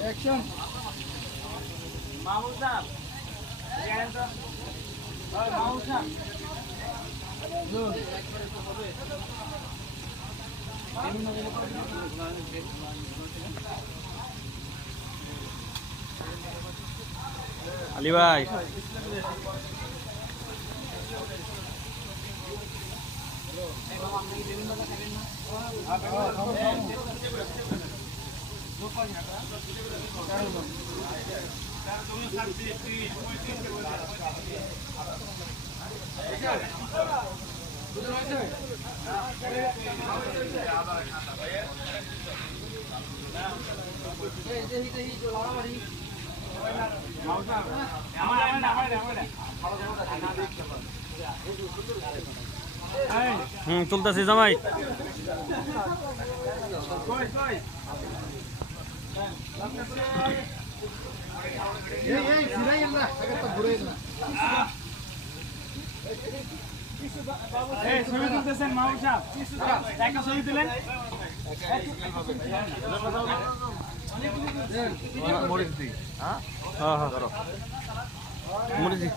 action Mahmud সাহেব জানেন তো মাহমুদ সাহেব আলী ভাই চলতেছে জামাই ছবি তুলতেছেন মাহমুদ সাহেব একটা ছবি তুলেন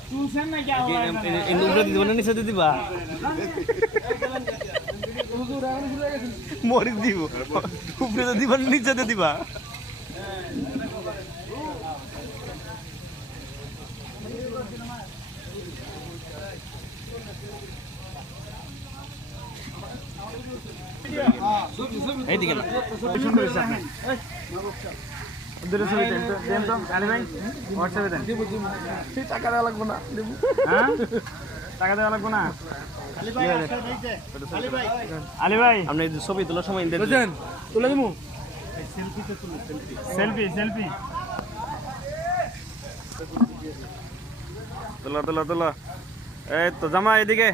তুলছেন নাকি নিচে দিবা মরিচ দিব উপরে তো দিবা নিচে দিবা এইদিকে না সুন্দর দুটো ছবি দেন তো আলী ভাই হোয়াটসঅ্যাপে দেন টাকা দেওয়া লাগবে না হ্যাঁ টাকা দেওয়া লাগবে না আলী ভাই আপনি ছবি তোলার সময় বুঝছেন তুলে দিমু সেলফি সেলফি তোলা তোলা তোলা এই তো জামা এদিকে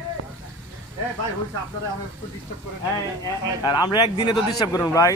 আর আমরা একদিনে তো ডিস্টার্ব করুন ভাই